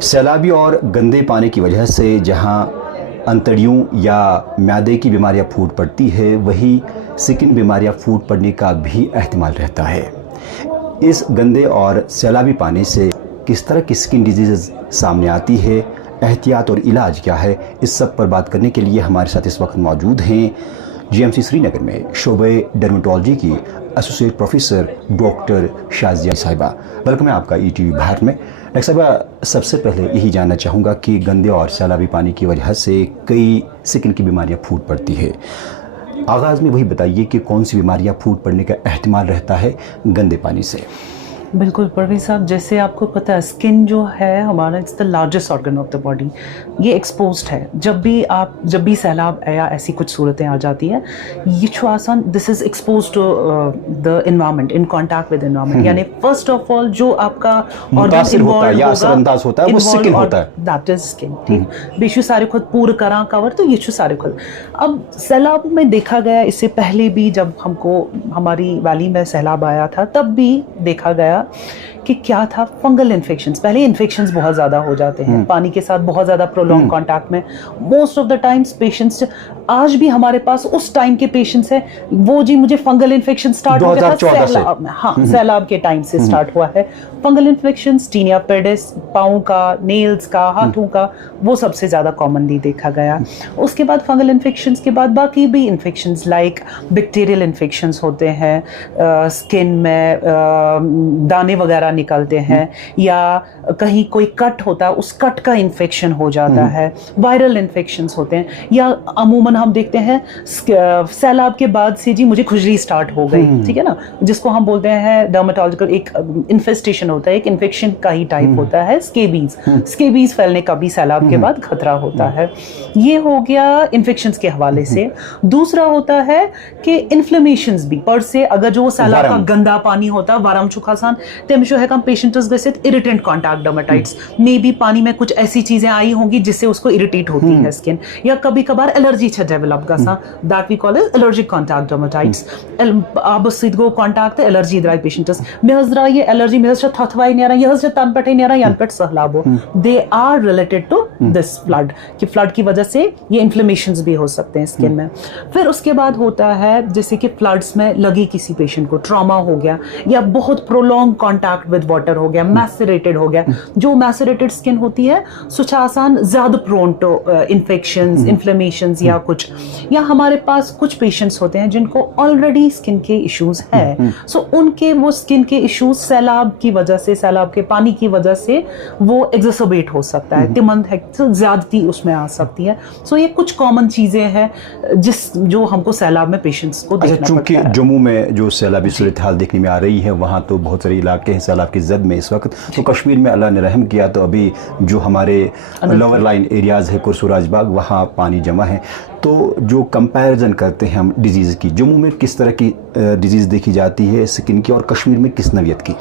सैलाबी और गंदे पानी की वजह से जहां अंतड़ियों या मैदे की बीमारियां फूट पड़ती है, वही स्किन बीमारियां फूट पड़ने का भी एहतिमाल रहता है। इस गंदे और सैलाबी पानी से किस तरह की स्किन डिजीज़ सामने आती है, एहतियात और इलाज क्या है, इस सब पर बात करने के लिए हमारे साथ इस वक्त मौजूद हैं जीएमसी श्रीनगर में शोबे डर्मेटोलॉजी की एसोसिएट प्रोफेसर डॉक्टर शाजिया साहिबा। वेलकम है आपका ईटीवी भारत में। डॉक्टर साहिबा, सबसे पहले यही जानना चाहूँगा कि गंदे और सैलाबी पानी की वजह से कई स्किन की बीमारियाँ फूट पड़ती है। आगाज़ में वही बताइए कि कौन सी बीमारियाँ फूट पड़ने का एहतिमाल रहता है गंदे पानी से। बिल्कुल परवीन साहब, जैसे आपको पता है स्किन जो है हमारा, it's the largest organ of the body. ये एक्सपोज्ड है। जब भी सैलाब या ऐसी कुछ सूरतें आ जाती है, ये छुआसान this is expose to the environment, in contact with environment. यानी फर्स्ट ऑफ ऑल जो आपका ऑर्गन इन्वॉल्व होता है वो स्किन होता है, दैट इज स्किन। ठीक, बेशु सारे खुद पूरा करा कवर, तो ये सारे खुद। अब सैलाब में देखा गया, इससे पहले भी जब हमको हमारी वैली में सैलाब आया था तब भी देखा गया कि क्या था, फंगल इन्फेक्शंस। पहले इन्फेक्शंस बहुत ज़्यादा हो जाते हैं पानी के साथ, बहुत ज़्यादा प्रोलॉन्ग कांटेक्ट में। Most of the times patients, आज भी हमारे पास उस टाइम के पेशेंट्स हैं, वो जी मुझे फंगल इन्फेक्शन स्टार्ट हो गया था सैलाब में। हाँ, सैलाब के टाइम से स्टार्ट हुआ है फंगल इन्फेक्शंस। टीनिया पेडिस, पाँव का, नेल्स का, हाथों का, वो सबसे ज़्यादा कॉमनली देखा गया। उसके बाद फंगल इन्फेक्शंस के बाद बाकी भी इन्फेक्शंस लाइक बैक्टीरियल इन्फेक्शंस होते हैं, स्किन में दाने वगैरह निकलते हैं, या कहीं कोई कट होता है उस कट का इन्फेक्शन हो जाता है, वायरल इन्फेक्शंस होते हैं, या अमूमन हम देखते हैं सैलाब के बाद से जी मुझे खुजली स्टार्ट हो गई, ठीक है ना, जिसको हम बोलते हैं डर्मेटोलॉजिकल एक इन्फेस्टेशन होता है, एक इन्फेक्शन का ही टाइप होता है, स्केबीज फैलने का भी सैलाब के बाद खतरा होता है। ये हो गया इन्फेक्शंस के हवाले से। दूसरा होता है कि इन्फ्लेमेशंस भी पर से, अगर जो सैलाब का गंदा पानी होता है वारम चुखासान तमिशो है कम पेशेंट्स गसित irritant contact dermatitis, maybe पानी में कुछ ऐसी चीजें आई होंगी जिससे उसको इरिटेट होती है स्किन, या कभी कभार एलर्जी छ डेवलप गसा, that we call is allergic contact dermatitis. अब सिद्धो कॉन्टैक्ट एलर्जी द्राई पेशेंट्स मेहजरा ये एलर्जी मेहजरा थथवाई नेरा यहजरा तन पटे नेरा यान पेट सहलाबो, they are related to this flood, कि फ्लड की वजह से ये इन्फ्लेमेशंस भी हो सकते हैं स्किन में। फिर उसके बाद होता है जैसे कि फ्लड्स में लगी किसी पेशेंट को ट्रॉमा हो गया, या बहुत प्रोलॉन्ग कॉन्टैक्ट विद वाटर हो गया, मैसरेटेड हो गया। जो मैसरेटेड स्किन होती है सुच आसान ज्यादा प्रोन टू इन्फेक्शंस, इन्फ्लेमेशंस या कुछ, या हमारे पास कुछ पेशेंट्स होते हैं जिनको ऑलरेडी स्किन के इश्यूज है, सो उनके वो स्किन के इश्यूज सैलाब की वजह से, सैलाब के पानी की वजह से वो एग्जैसर्बेट हो सकता है, तिमंद है, ज्यादती उसमें आ सकती है। सो ये कुछ कॉमन चीजें हैं जो हमको सैलाब में पेशेंट्स को देखना पड़ता है। चूंकि जम्मू में जो सैलाबी सूरत हाल देखने में आ रही है, वहाँ तो बहुत सारे इलाके हैं सैलाब की जद में इस वक्त, तो कश्मीर में अल्लाह ने रहम किया तो अभी जो हमारे लोअर लाइन एरियाज़ है, कुरसू राजबाग, वहाँ पानी जमा है। तो जो कंपैरिजन करते हैं हम डिजीज़ की, जम्मू में किस तरह की डिजीज़ देखी जाती है स्किन की, और कश्मीर में किस नवियत की?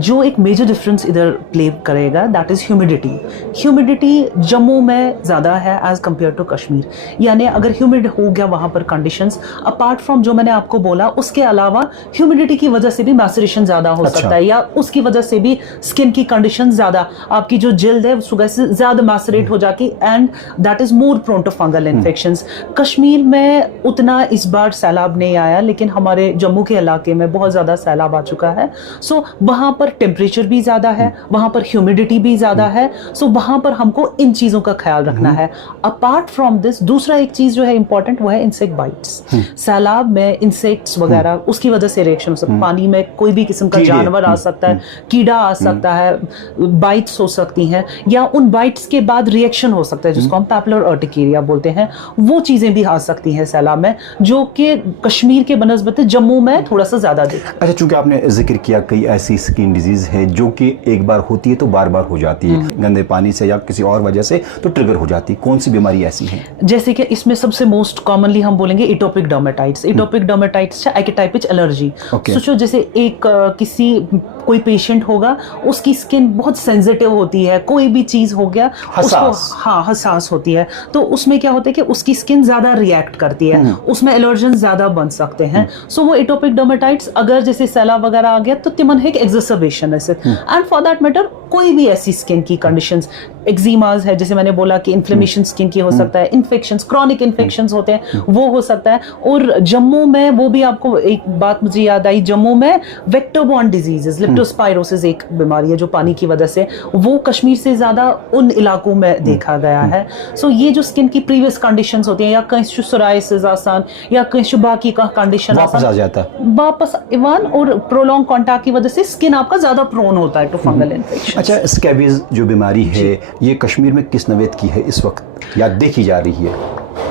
जो एक मेजर डिफरेंस इधर प्ले करेगा दैट इज़ ह्यूमिडिटी जम्मू में ज़्यादा है एज कम्पेयर टू कश्मीर। यानी अगर ह्यूमिड हो गया वहाँ पर कंडीशंस, अपार्ट फ्रॉम जो मैंने आपको बोला, उसके अलावा ह्यूमिडिटी की वजह से भी मैसरेशन ज़्यादा हो सकता है, या उसकी वजह से भी स्किन की कंडीशन ज़्यादा, आपकी जो जिल्द है सुबह से ज़्यादा मैसरेट हो जाती, and that is more prone to fungal infections. Kashmir में उतना इस बार सैलाब नहीं आया, लेकिन हमारे जम्मू के इलाके में बहुत ज़्यादा सैलाब आ चुका है। सो वहाँ पर टेम्परेचर भी ज़्यादा है, वहाँ पर ह्यूमिडिटी भी ज़्यादा है, सो वहाँ पर हमको इन चीज़ों का ख्याल रखना है। अपार्ट फ्रॉम दिस दूसरा एक चीज़ जो है इंपॉर्टेंट, वो है इंसेक्ट बाइट्स। सैलाब में इंसेक्ट्स वगैरह, उसकी वजह से रिएक्शन हो सकता है, पानी में कोई भी किस्म का जानवर आ सकता है, कीड़ा आ सकता है, बाइट्स हो सकती हैं, या उन बाइट्स के बाद रिएक्शन हो सकता है जिसको हम पैपुलर अर्टिकेरिया बोलते हैं, वो चीज़ें भी आ सकती हैं सैलाब में, जो कि कश्मीर के बनस्बत जम्मू में थोड़ा सा ज़्यादा देखा। अच्छा, चूंकि आपने जिक्र किया कई ऐसी स्किन डिजीज है जो कि एक बार होती है तो बार बार हो जाती है, गंदे पानी से या किसी और वजह से तो ट्रिगर हो जाती है, कौन सी बीमारी ऐसी है? जैसे कि इसमें सबसे मोस्ट कॉमनली हम बोलेंगे एटोपिक डर्मेटाइटिस। एटोपिक डर्मेटाइटिस एक्टाइपिच एलर्जी। सोचो जैसे एक किसी कोई पेशेंट होगा, उसकी स्किन बहुत सेंसिटिव होती है, कोई भी चीज हो गया उसको, हाँ, हसास होती है, तो उसमें क्या होता है कि उसकी स्किन ज्यादा रिएक्ट करती है, उसमें एलर्जन ज्यादा बन सकते हैं। सो वो एटोपिक डर्मेटाइटिस अगर जैसे सैलाब वगैरह आ गया तो तिमन है कि एग्जर्सर्बेशन है, एंड फॉर दैट मैटर कोई भी ऐसी स्किन की कंडीशंस, एक्जिमाज है जैसे मैंने बोला कि इन्फ्लेमेशन स्किन की हो सकता है, इन्फेक्शंस, क्रॉनिक इन्फेक्शंस होते हैं वो हो सकता है। और जम्मू में वो भी आपको एक बात मुझे याद आई, जम्मू में वेक्टर बॉर्न डिजीजेस, लिप्टोस्पायरोसिस एक बीमारी है जो पानी की वजह से, वो कश्मीर से ज्यादा उन इलाकों में देखा गया है। सो ये जो स्किन की प्रीवियस कंडीशंस होती हैं, या कहीं सोराइसिस आसान या कहीं बाकी का कंडीशन वापस आ जाता है, वापस इवन, और प्रोलॉन्ग कॉन्टैक्ट की वजह से स्किन आपका ज्यादा प्रोन होता है टू फंगल इन्फेक्शन। अच्छा, स्कैबीज जो बीमारी है ये कश्मीर में किस नवेद की है इस वक्त या देखी जा रही है?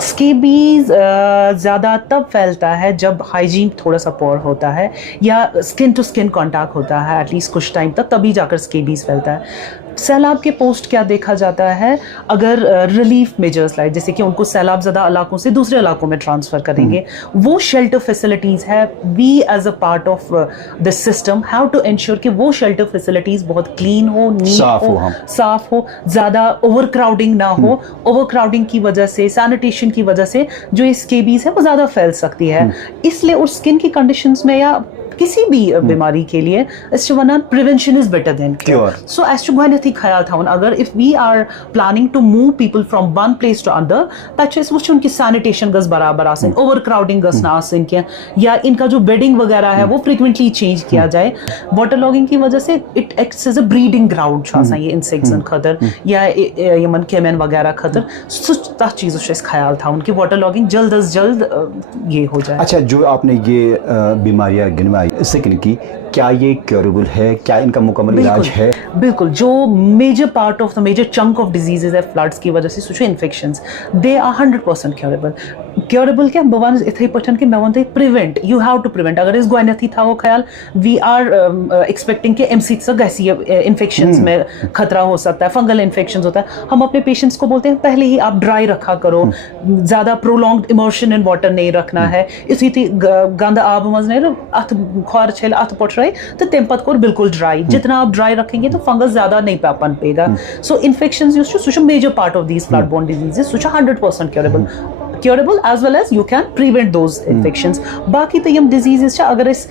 स्केबीज ज़्यादा तब फैलता है जब हाइजीन थोड़ा सा पोर होता है या स्किन टू स्किन कांटेक्ट होता है एटलीस्ट कुछ टाइम तक, तभी जाकर स्केबीज फैलता है। सैलाब के पोस्ट क्या देखा जाता है, अगर रिलीफ मेजर्स लाए, जैसे कि उनको सैलाब ज़्यादा इलाकों से दूसरे इलाकों में ट्रांसफ़र करेंगे, वो शेल्टर फैसिलिटीज़ है। We as a part of the system have to ensure कि वो शेल्टर फैसिलिटीज़ बहुत क्लीन हो, नीट साफ हो, ज़्यादा ओवर क्राउडिंग ना हो। ओवर क्राउडिंग की वजह से, सैनिटेशन की वजह से जो ये स्केबीज है वो ज़्यादा फैल सकती है। इसलिए उस स्किन की कंडीशंस में या किसी भी बीमारी के लिए prevention is better than cure. So as to गोयनथी ख्याल था अगर if we are planning to move people from one place to other, तच वो उनकी सैनिटेशन गस बराबर आसन, ओवर क्राउडिंग गस ना आसन क्या, या इनका जो बेडिंग वगैरह है वो फ्रिक्वेंटली चेंज किया जाए। वाटर लॉगिंग की वजह से it acts as a breeding ground ये इंसेक्ट्स खतर या यमन केमेन वगैरह खतर, तथ चीज़ों से ख्याल था उनकी वाटर लॉगिंग जल्द अज जल्द ये हो जाए। अच्छा, जो आपने ये बीमारियां गिनवाई स्किन की, क्या ये क्योरेबल है, क्या इनका मुकम्मल इलाज है? बिल्कुल, जो major part of the major chunk of diseases है फ्लड्स की वजह से सोचो infections, they are 100% curable. Curable क्या बवान इथे पठन के मैं वनते prevent, you have to prevent. अगर इस गोयनथी था वो ख्याल, वी आर एक्सपेक्टिंग के एमसी से गैसी इन्फेक्शंस में खतरा हो सकता है, फंगल इन्फेक्शंस होता है। हम अपने पेशेंट्स को बोलते हैं पहले ही आप ड्राई रखा करो, ज़्यादा प्रोलॉन्ग्ड इमर्शन इन वाटर नहीं रखना है, इसी गंद आब मज नहीं अथ खार छेल अथ पट रहे तो तेमपत को बिल्कुल ड्राई, जितना आप ड्राई रखेंगे तो फंगस ज़्यादा नहीं पनपेगा। So infections used to such major part of these flood borne diseases such 100% curable as well as you can prevent those infections। बाकी तो यम डिजीजेस अगर इस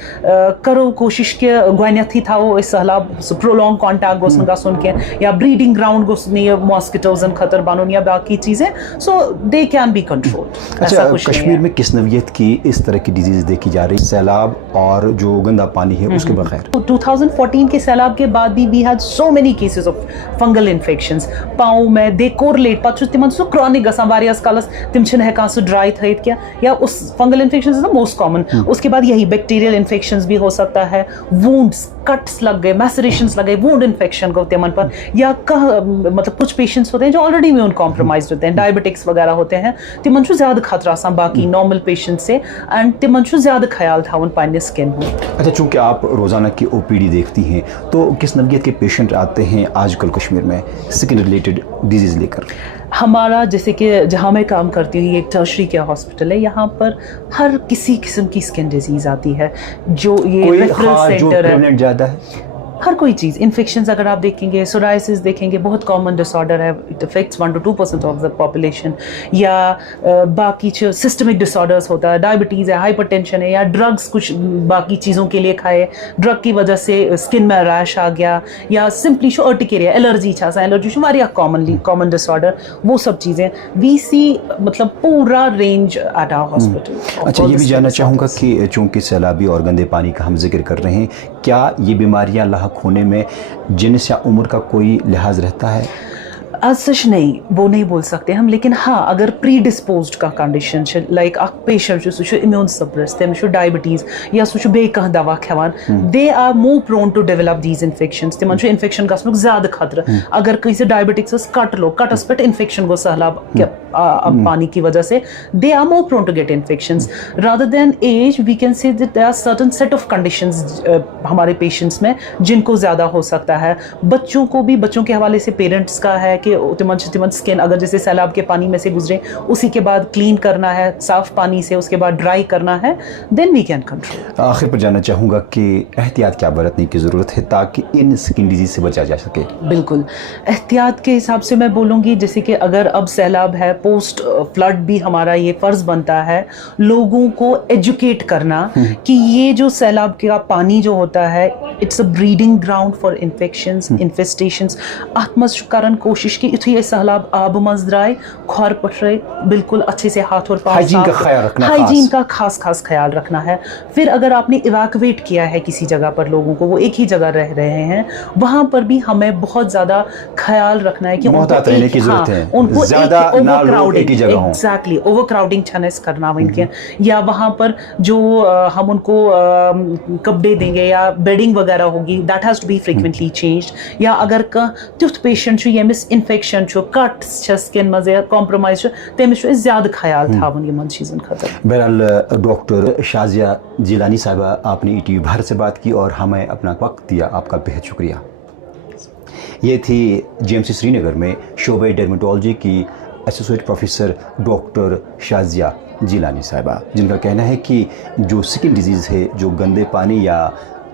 करो कोशिश के गोयनथी था वो इस सहलाब प्रोलॉन्ग कॉन्टैक्ट गोसन का सुन के या ब्रीडिंग ग्राउंड गोसन ये मॉस्किटोज खतर बनून या बाकी चीज़ें, सो दे कैन बी कंट्रोल्ड। अच्छा, कश्मीर में किस नवियत की इस तरह की डिजीज देखी जा रही, सैलाब और जो गंदा पानी है उसके बगैर? 2014 के सैलाब के बाद भी we had so many cases of fungal infections पाँव में, दे कोरिलेट पत तिमन सो क्रॉनिक गसान वारियस कालस तिम छन से ड्राई थैत क्या, या उस fungal infection is the most common. उसके बाद यही बैक्टीरियल इन्फेक्शंस भी हो सकता है, वुंड्स, कट्स लग गए, मैसरेशंस लग गए, वुंड इन्फेक्शन को तेमन पर, या मतलब कुछ पेशेंट्स होते हैं जो ऑलरेडी इम्यून कॉम्प्रोमाइज्ड होते हैं, डायबिटिक्स वगैरह होते हैं, तिमन छो ज़्यादा खतरा सा बाकी नॉर्मल पेशेंट से, एंड तिमन छो ज़्यादा ख्याल था उन पानी स्किन हो। अच्छा, चूँकि आप रोज़ाना की ओपीडी देखती हैं तो किस नवियत के पेशेंट आते हैं आजकल कश्मीर में स्किन रिलेटेड डिजीज़ लेकर? हमारा जैसे कि जहाँ मैं काम करती हूँ एक टर्शरी केयर हॉस्पिटल है, यहाँ पर हर किसी किस्म की स्किन डिजीज़ आती है। जो ये रेफरल सेंटर है, ज़्यादा है हर कोई चीज़, इन्फेक्शंस अगर आप देखेंगे, सोराइसिस देखेंगे, बहुत कॉमन डिसऑर्डर है, it affects 1 to 2% of the population, या बाकी जो सिस्टमिक डिसऑर्डर्स होता है, डायबिटीज़ है, हाइपरटेंशन है, या ड्रग्स कुछ बाकी चीज़ों के लिए खाए, ड्रग की वजह से स्किन में रैश आ गया, या सिंपली शो अर्टिकेरिया एलर्जी छा एलर्जी वारिया कॉमन डिसऑर्डर, वो सब चीज़ें वी सी मतलब पूरा रेंज एट आवर हॉस्पिटल। अच्छा, ये भी जानना चाहूँगा कि चूँकि सैलाबी और गंदे पानी का हम जिक्र कर रहे हैं, क्या ये बीमारियाँ होने में जिन्स या उम्र का कोई लिहाज रहता है? आज सच नहीं, वो नहीं बोल सकते हम, लेकिन हाँ अगर प्री डिस्पोज्ड का कंडीशन लाइक अख पेशेंट सो इम्यून सप्रेस तम डायबिटीज या सो बे कह दवा खेवान, they are more prone to develop these infections, तिमन इन्फेक्शन गसन ज्यादा खतरा। अगर कहीं डायबिटिक्स कट लो, कटस पे इन्फेक्शन गो सहलाब पानी की वजह से, they are more prone to get infections rather than as. We can say that there are certain set of conditions हमारे पेशेंट्स में जिनको ज्यादा हो सकता है। बच्चों को भी, बच्चों के हवाले से पेरेंट्स का है कि कि तिमन स्किन अगर जैसे सैलाब के पानी में से गुजरे उसी के बाद क्लीन करना है साफ़ पानी से, उसके बाद ड्राई करना है, देन वी कैन कंट्रोल। आखिर पर जानना चाहूँगा कि एहतियात क्या बरतने की ज़रूरत है ताकि इन स्किन डिजीज़ से बचा जा सके? बिल्कुल, एहतियात के हिसाब से मैं बोलूँगी जैसे कि अगर अब सैलाब है, पोस्ट फ्लड भी हमारा ये फ़र्ज़ बनता है लोगों को एजुकेट करना कि ये जो सैलाब का पानी जो होता है it's a breeding ground for infections, infestations. अत मज करन कोशिश कि युथुई सैलाब आब मज द्राय खर पटरे बिल्कुल अच्छे से हाथ और पाँव हाइजीन का ख्याल रखना, हाइजीन का खास खास ख्याल रखना है। फिर अगर आपने इवैक्यूएट किया है किसी जगह पर लोगों को, वो एक ही जगह रह रहे हैं, वहाँ पर भी हमें बहुत ज़्यादा ख्याल रखना है कि मोहतात रहने की ज़रूरत है, उनको ज़्यादा ना लोग एक ही जगह हों। एग्जैक्टली ओवर क्राउडिंग छनस करना इनके, या वहाँ पर जो हम उनको कपड़े देंगे या बेडिंग वगैरह होगी that has to be frequently changed. या अगर तुथ पेशेंट यमिस इन्फेक्शन कट स्किन मज कॉम्प्रोमाइज तमिस ज़्यादा ख्याल थावन यमन चीज़न खतर। बहरहाल डॉक्टर शाजिया जिलानी साहिबा, आपने ETV भारत से बात की और हमें अपना वक्त दिया, आपका बेहद शुक्रिया। ये थी GMC श्रीनगर में शोबे डर्मेटोलॉजी की associate professor doctor Shazia Jilani साहिबा, जिनका कहना है कि जो स्किन डिजीज़ है जो गंदे पानी या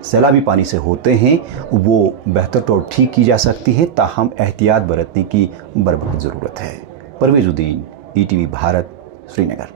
सैलाबी पानी से होते हैं वो बेहतर तौर ठीक की जा सकती है, ताहम एहतियात बरतने की बरबहत ज़रूरत है। परवेज़ उद्दीन, ETV भारत, श्रीनगर।